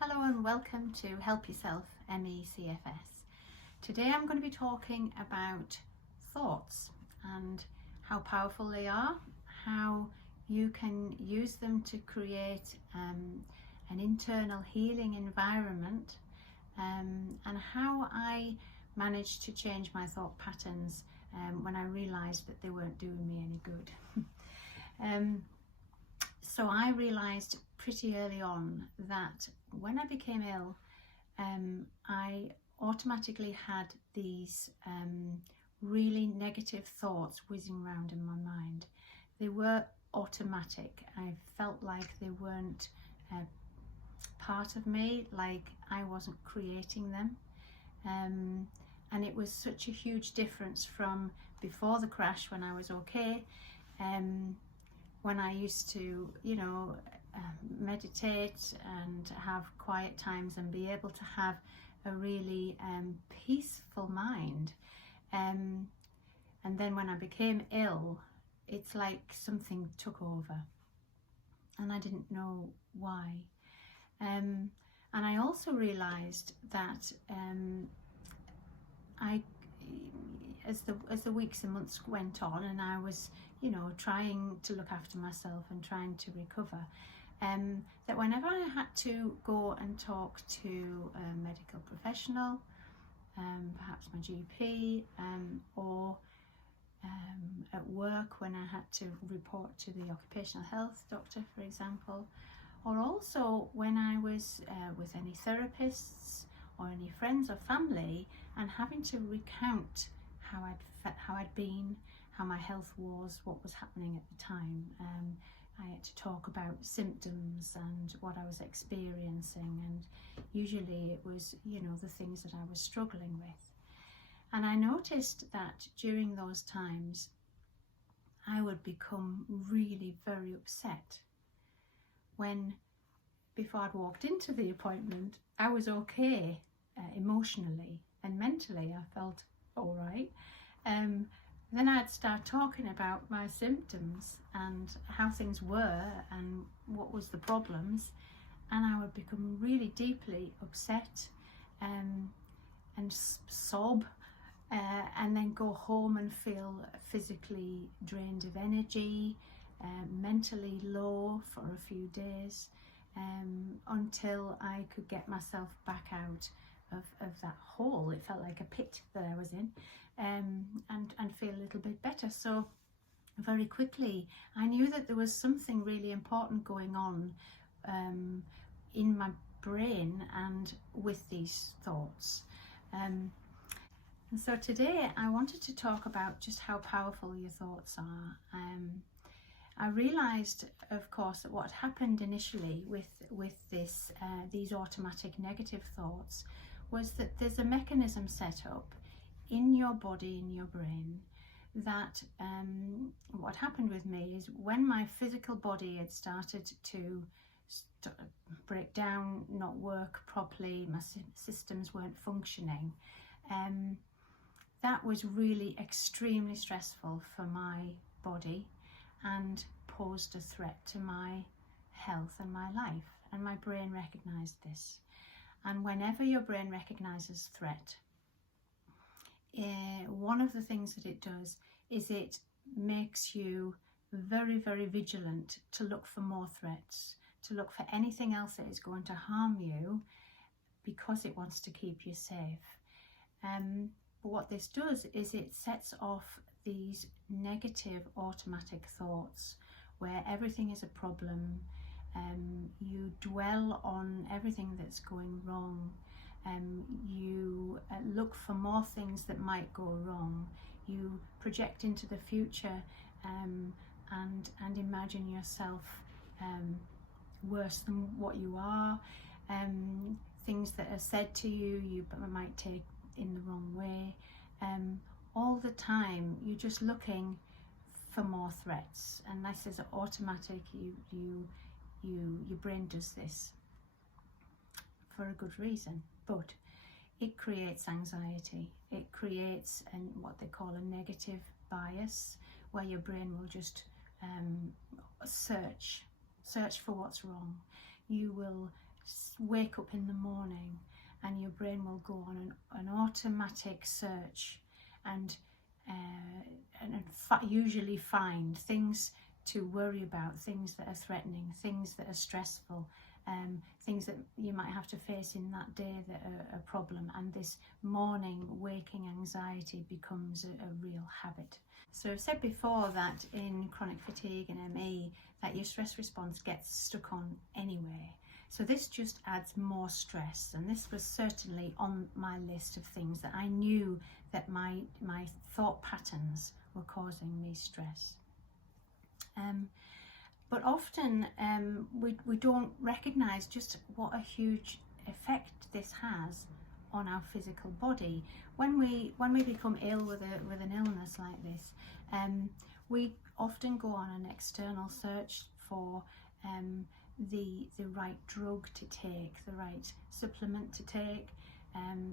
Hello and welcome to Help Yourself ME CFS. Today I'm going to be talking about thoughts and how powerful they are, how you can use them to create an internal healing environment, and how I managed to change my thought patterns when I realised that they weren't doing me any good. So I realised pretty early on that when I became ill, I automatically had these really negative thoughts whizzing around in my mind. They were automatic. I felt like they weren't part of me, like I wasn't creating them. And it was such a huge difference from before the crash, when I was okay, when I used to, meditate and have quiet times and be able to have a really peaceful mind. And then when I became ill, it's like something took over and I didn't know why. And I also realized that as the weeks and months went on and I was trying to look after myself and trying to recover, that whenever I had to go and talk to a medical professional, perhaps my GP, or at work when I had to report to the occupational health doctor, for example, or also when I was with any therapists or any friends or family and having to recount how I'd been, how my health was, what was happening at the time. I had to talk about symptoms and what I was experiencing, and usually it was, the things that I was struggling with. And I noticed that during those times, I would become really very upset when, before I'd walked into the appointment, I was okay emotionally and mentally. I felt all right. Then I'd start talking about my symptoms and how things were and what was the problems, and I would become really deeply upset and sob, and then go home and feel physically drained of energy, mentally low for a few days, until I could get myself back out of that hole. It felt like a pit that I was in, and feel a little bit better. So very quickly I knew that there was something really important going on in my brain and with these thoughts. And so today I wanted to talk about just how powerful your thoughts are. I realised, of course, that what happened initially with these automatic negative thoughts was that there's a mechanism set up in your body, in your brain, that what happened with me is when my physical body had started to break down, not work properly, my systems weren't functioning, that was really extremely stressful for my body and posed a threat to my health and my life, and my brain recognized this. And whenever your brain recognizes threat, one of the things that it does is it makes you very, very vigilant to look for more threats, to look for anything else that is going to harm you, because it wants to keep you safe. But what this does is it sets off these negative automatic thoughts where everything is a problem. You dwell on everything that's going wrong. You look for more things that might go wrong. You project into the future and imagine yourself worse than what you are. Things that are said to you, you might take in the wrong way. All the time you're just looking for more threats, and this is automatic. Your brain does this for a good reason, but it creates anxiety. It creates what they call a negative bias, where your brain will just search for what's wrong. You will wake up in the morning and your brain will go on an automatic search and usually find things to worry about, things that are threatening, things that are stressful, things that you might have to face in that day that are a problem, and this morning waking anxiety becomes a real habit. So I've said before that in chronic fatigue and ME that your stress response gets stuck on anyway. So this just adds more stress, and this was certainly on my list of things that I knew that my thought patterns were causing me stress. But often we don't recognise just what a huge effect this has on our physical body. When we become ill with an illness like this, we often go on an external search for the right drug to take, the right supplement to take,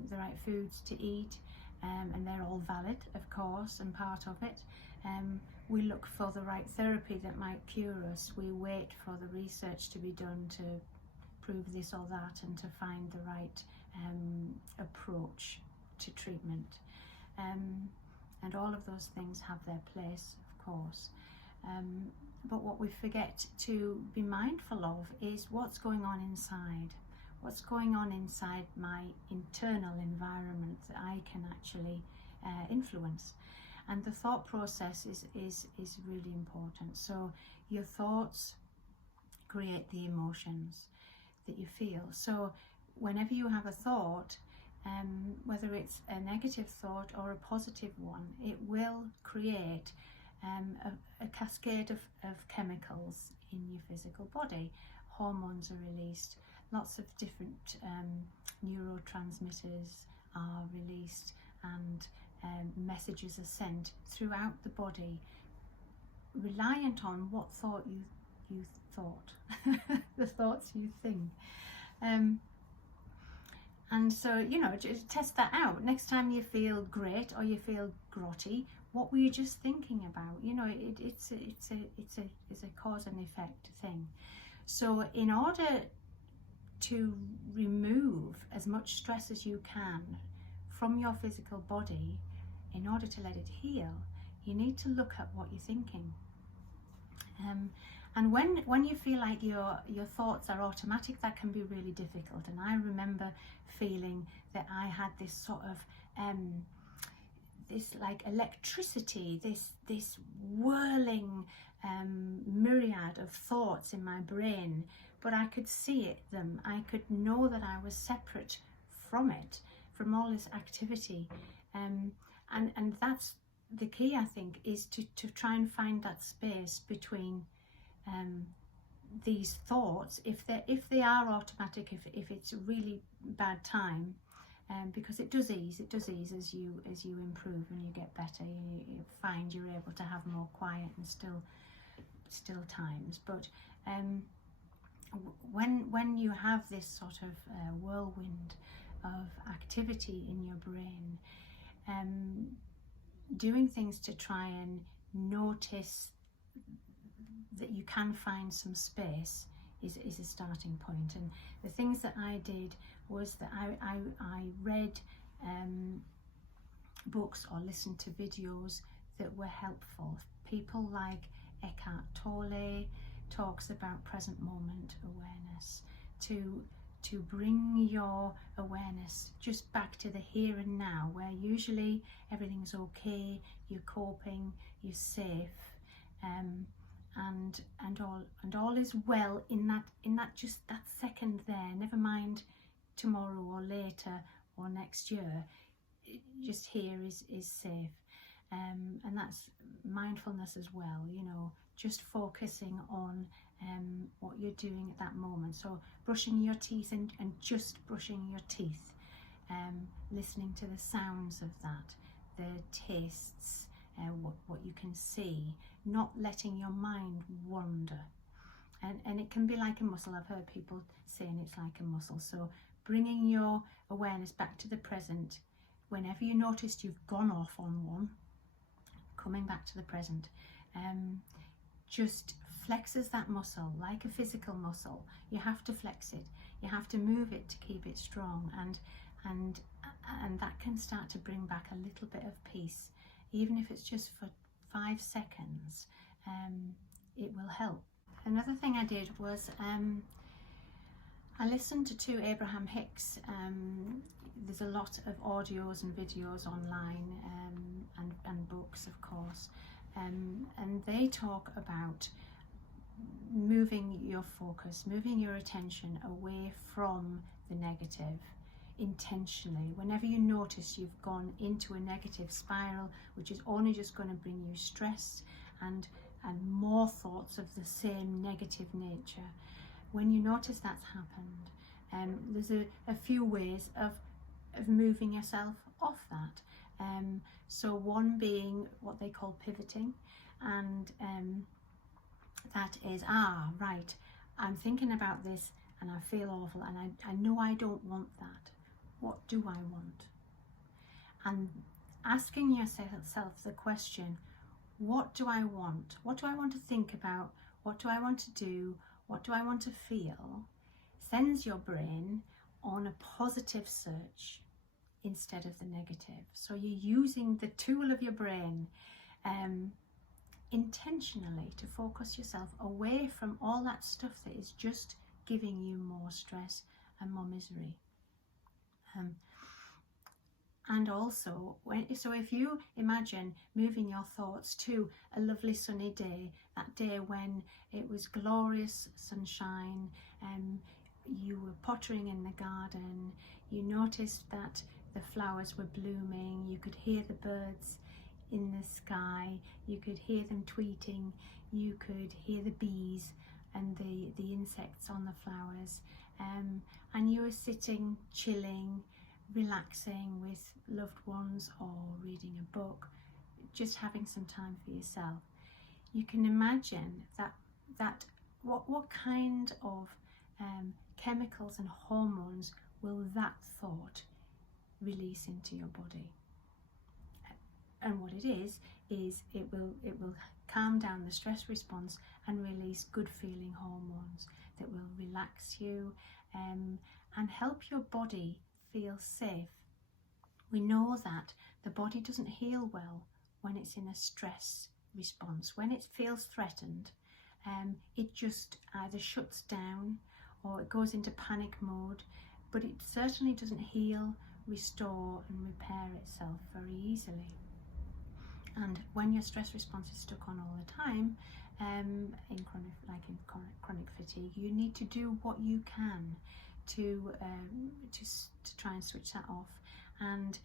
the right foods to eat, and they're all valid, of course, and part of it. We look for the right therapy that might cure us. We wait for the research to be done to prove this or that and to find the right approach to treatment. And all of those things have their place, of course. But what we forget to be mindful of is what's going on inside. What's going on inside my internal environment that I can actually influence. And the thought process is really important. So your thoughts create the emotions that you feel. So whenever you have a thought, whether it's a negative thought or a positive one, it will create a cascade of chemicals in your physical body. Hormones are released, lots of different neurotransmitters are released, and messages are sent throughout the body, reliant on what thought you thought, the thoughts you think. And so, you know, just test that out. Next time you feel great or you feel grotty, what were you just thinking about? You know, it's a cause and effect thing. So in order to remove as much stress as you can from your physical body, in order to let it heal, you need to look at what you're thinking. And when you feel like your thoughts are automatic, that can be really difficult. And I remember feeling that I had this sort of this like electricity, this whirling myriad of thoughts in my brain, but I could see them. I could know that I was separate from it, from all this activity. And that's the key, I think, is to try and find that space between these thoughts, if they are automatic, if it's a really bad time, because it does ease as you improve and you get better. You find you're able to have more quiet and still times. But when you have this sort of whirlwind of activity in your brain, doing things to try and notice that you can find some space is a starting point. And the things that I did was that I read books or listened to videos that were helpful. People like Eckhart Tolle talks about present moment awareness, to bring your awareness just back to the here and now, where usually everything's okay, you're coping, you're safe, and all is well in that just that second there. Never mind tomorrow or later or next year. Just here is safe, and that's mindfulness as well. You know, just focusing on what you're doing at that moment. So brushing your teeth and just brushing your teeth, listening to the sounds of that, the tastes, what you can see, not letting your mind wander. And it can be like a muscle. I've heard people saying it's like a muscle. So bringing your awareness back to the present. Whenever you noticed you've gone off on one, coming back to the present, just flexes that muscle like a physical muscle. You have to flex it, you have to move it to keep it strong, and that can start to bring back a little bit of peace, even if it's just for 5 seconds. It will help. Another thing I did was I listened to Abraham Hicks. There's a lot of audios and videos online, and books, of course, and they talk about moving your focus, moving your attention away from the negative intentionally. Whenever you notice you've gone into a negative spiral, which is only just going to bring you stress and more thoughts of the same negative nature, when you notice that's happened, there's a few ways of moving yourself off that. So one being what they call pivoting, and that is, right, I'm thinking about this and I feel awful, and I know I don't want that. What do I want? And asking yourself the question, what do I want? What do I want to think about? What do I want to do? What do I want to feel? Sends your brain on a positive search instead of the negative. So you're using the tool of your brain intentionally to focus yourself away from all that stuff that is just giving you more stress and more misery. And also, so if you imagine moving your thoughts to a lovely sunny day, that day when it was glorious sunshine, you were pottering in the garden, you noticed that the flowers were blooming, you could hear the birds in the sky, you could hear them tweeting, you could hear the bees and the insects on the flowers, and you were sitting, chilling, relaxing with loved ones or reading a book, just having some time for yourself. You can imagine that what kind of chemicals and hormones will that thought release into your body? And what it is it will calm down the stress response and release good feeling hormones that will relax you and help your body feel safe. We know that the body doesn't heal well when it's in a stress response. When it feels threatened, it just either shuts down or it goes into panic mode, but it certainly doesn't heal, restore and repair itself very easily. And when your stress response is stuck on all the time, in chronic fatigue, you need to do what you can to try and switch that off and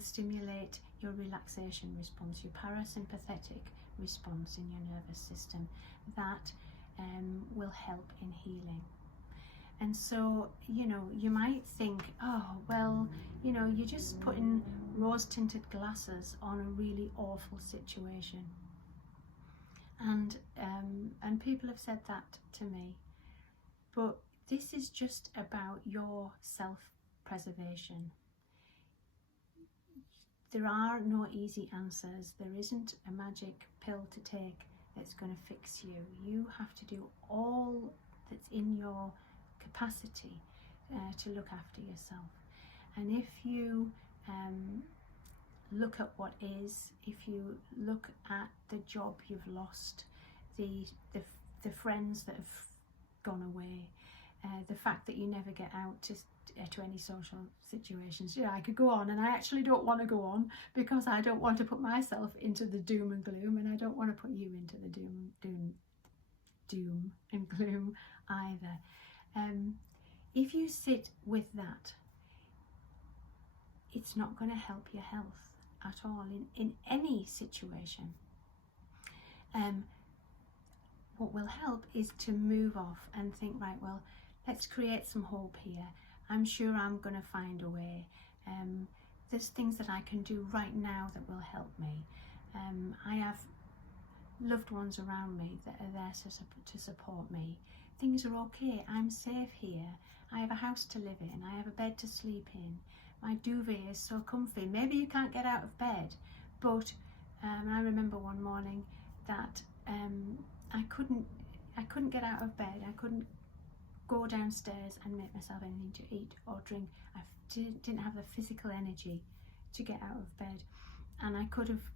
stimulate your relaxation response, your parasympathetic response in your nervous system. That will help in healing. And so, you might think, you're just putting rose-tinted glasses on a really awful situation. And people have said that to me. But this is just about your self-preservation. There are no easy answers. There isn't a magic pill to take that's going to fix you. You have to do all that's in your capacity to look after yourself. And if you look at what is, if you look at the job you've lost, the friends that have gone away, the fact that you never get out to any social situations. I could go on, and I actually don't want to go on because I don't want to put myself into the doom and gloom, and I don't want to put you into the doom and gloom either. If you sit with that, it's not going to help your health at all in any situation. What will help is to move off and think, right, well, let's create some hope here. I'm sure I'm going to find a way. There's things that I can do right now that will help me. I have loved ones around me that are there to support me. Things are okay. I'm safe here. I have a house to live in. I have a bed to sleep in. My duvet is so comfy. Maybe you can't get out of bed, but I remember one morning that I couldn't get out of bed. I couldn't go downstairs and make myself anything to eat or drink. I didn't have the physical energy to get out of bed, and I could have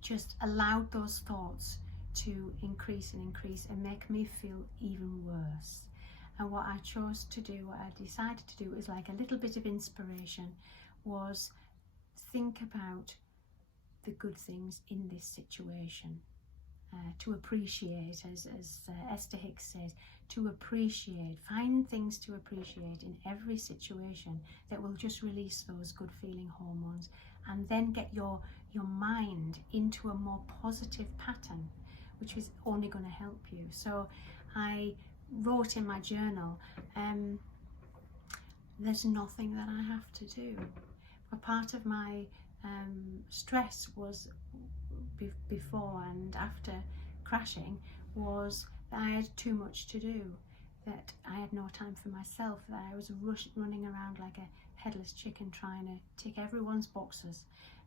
just allowed those thoughts to increase and increase and make me feel even worse. And what I chose to do, what I decided to do, is like a little bit of inspiration, was think about the good things in this situation, to appreciate, as Esther Hicks says, to appreciate, find things to appreciate in every situation that will just release those good feeling hormones, and then get your mind into a more positive pattern, which is only going to help you. So I wrote in my journal, there's nothing that I have to do. But part of my stress was before and after crashing was that I had too much to do, that I had no time for myself, that I was running around like a headless chicken trying to tick everyone's boxes,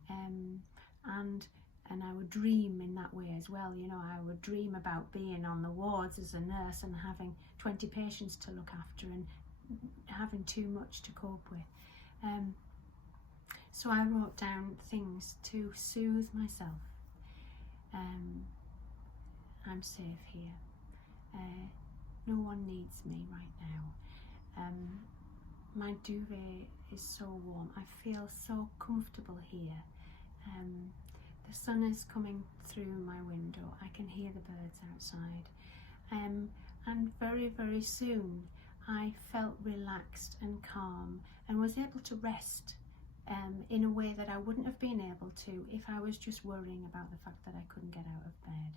and I would dream in that way as well. You know, I would dream about being on the wards as a nurse and having 20 patients to look after and having too much to cope with. So I wrote down things to soothe myself. I'm safe here. No one needs me right now. My duvet is so warm. I feel so comfortable here. The sun is coming through my window. I can hear the birds outside. And very, very soon I felt relaxed and calm and was able to rest in a way that I wouldn't have been able to if I was just worrying about the fact that I couldn't get out of bed.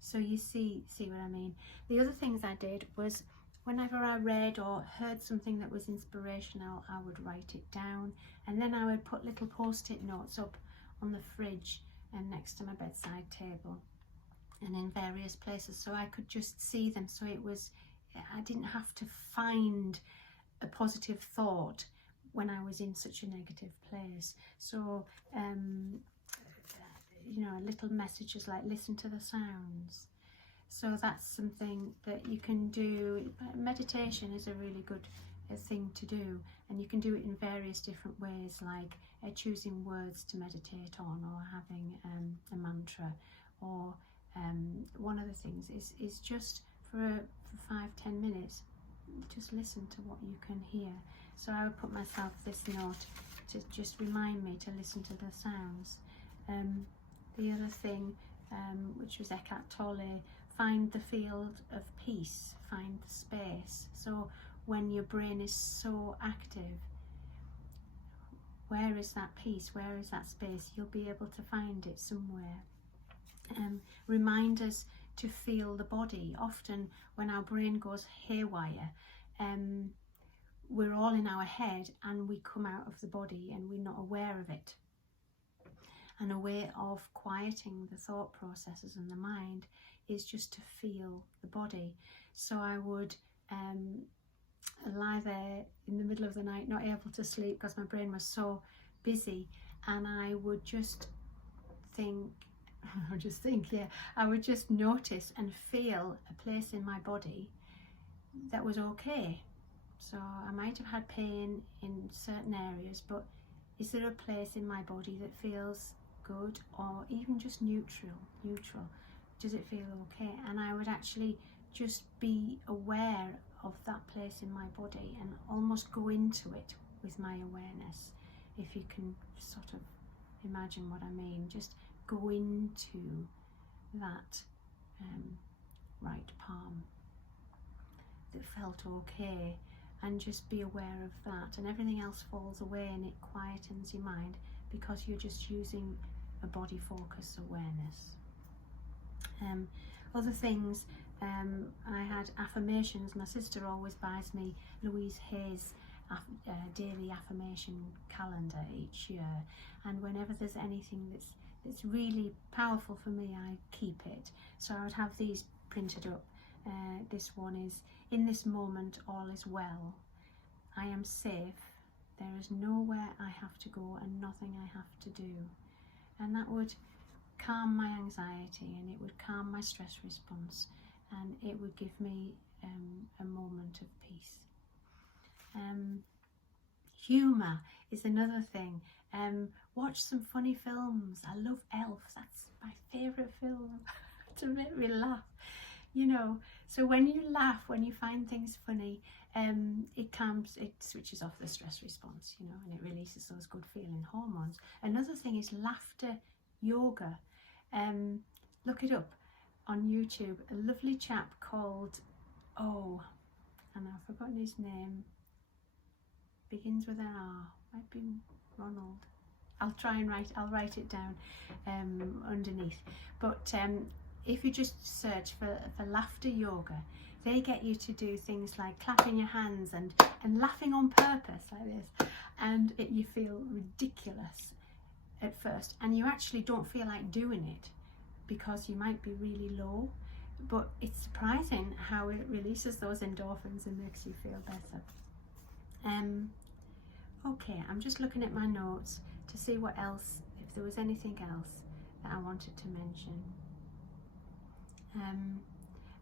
So you see what I mean. The other things I did was, whenever I read or heard something that was inspirational, I would write it down, and then I would put little post-it notes up on the fridge and next to my bedside table and in various places, so I could just see them. So I didn't have to find a positive thought when I was in such a negative place. So you know, little messages like listen to the sounds. So that's something that you can do. Meditation is a really good thing to do, and you can do it in various different ways, like choosing words to meditate on, or having a mantra, or one of the things is just for 5-10 minutes, just listen to what you can hear. So I would put myself this note to just remind me to listen to the sounds. The other thing, which was Eckhart Tolle, find the field of peace, find the space. So when your brain is so active, where is that peace? Where is that space? You'll be able to find it somewhere. Remind us to feel the body. Often when our brain goes haywire, we're all in our head and we come out of the body and we're not aware of it. And a way of quieting the thought processes and the mind is just to feel the body. So I would lie there in the middle of the night, not able to sleep because my brain was so busy, and I would just think, I would just notice and feel a place in my body that was okay. So I might have had pain in certain areas, but is there a place in my body that feels good, or even just neutral? Does it feel okay? And I would actually just be aware of that place in my body and almost go into it with my awareness, if you can sort of imagine what I mean. Just go into that right palm that felt okay, and just be aware of that, and everything else falls away and it quietens your mind because you're just using a body focus awareness. Other things, I had affirmations. My sister always buys me Louise Hay's daily affirmation calendar each year, and whenever there's anything that's really powerful for me, I keep it. So I would have these printed up. This one is, in this moment all is well. I am safe. There is nowhere I have to go and nothing I have to do. And that would calm my anxiety, and it would calm my stress response, and it would give me a moment of peace. Humour is another thing. Watch some funny films. I love Elf. That's my favourite film to make me laugh. You know, so when you laugh, when you find things funny, it switches off the stress response, you know, and it releases those good feeling hormones. Another thing is laughter yoga. Look it up on YouTube. A lovely chap called, and I've forgotten his name, begins with an R, might be Ronald. I'll write it down underneath. But if you just search for laughter yoga, they get you to do things like clapping your hands and laughing on purpose like this, and you feel ridiculous at first, and you actually don't feel like doing it because you might be really low, but it's surprising how it releases those endorphins and makes you feel better. Okay, I'm just looking at my notes to see what else, if there was anything else that I wanted to mention.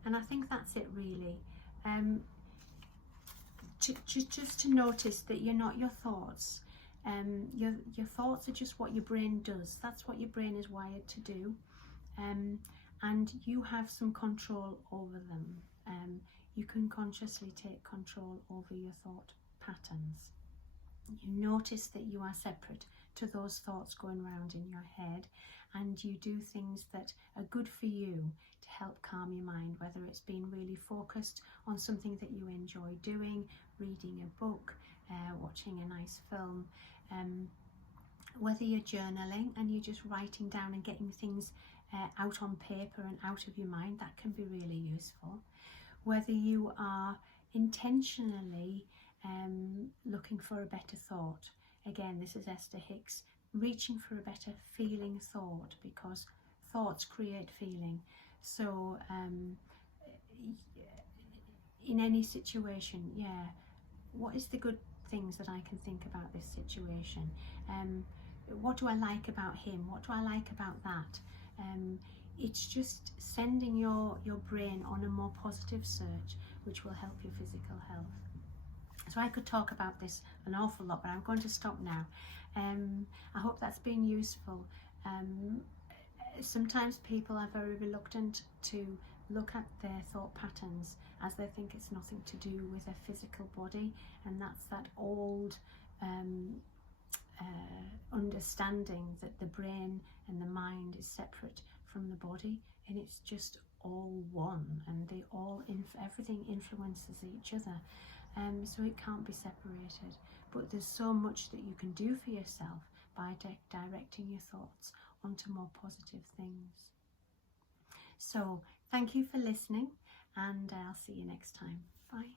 And I think that's it really. Just to notice that you're not your thoughts. Your thoughts are just what your brain does. That's what your brain is wired to do. And you have some control over them. You can consciously take control over your thought patterns. You notice that you are separate to those thoughts going around in your head, and you do things that are good for you to help calm your mind, whether it's being really focused on something that you enjoy doing, reading a book, watching a nice film, whether you're journaling and you're just writing down and getting things out on paper and out of your mind. That can be really useful. Whether you are intentionally looking for a better thought. Again, this is Esther Hicks, reaching for a better feeling thought, because thoughts create feeling. So in any situation, what is the good things that I can think about this situation? What do I like about him? What do I like about that? It's just sending your brain on a more positive search, which will help your physical health. So I could talk about this an awful lot, but I'm going to stop now. I hope that's been useful. Sometimes people are very reluctant to look at their thought patterns, as they think it's nothing to do with their physical body, and that's that old understanding that the brain and the mind is separate from the body, and it's just all one, and they all everything influences each other. So it can't be separated, but there's so much that you can do for yourself by directing your thoughts onto more positive things. So thank you for listening, and I'll see you next time. Bye.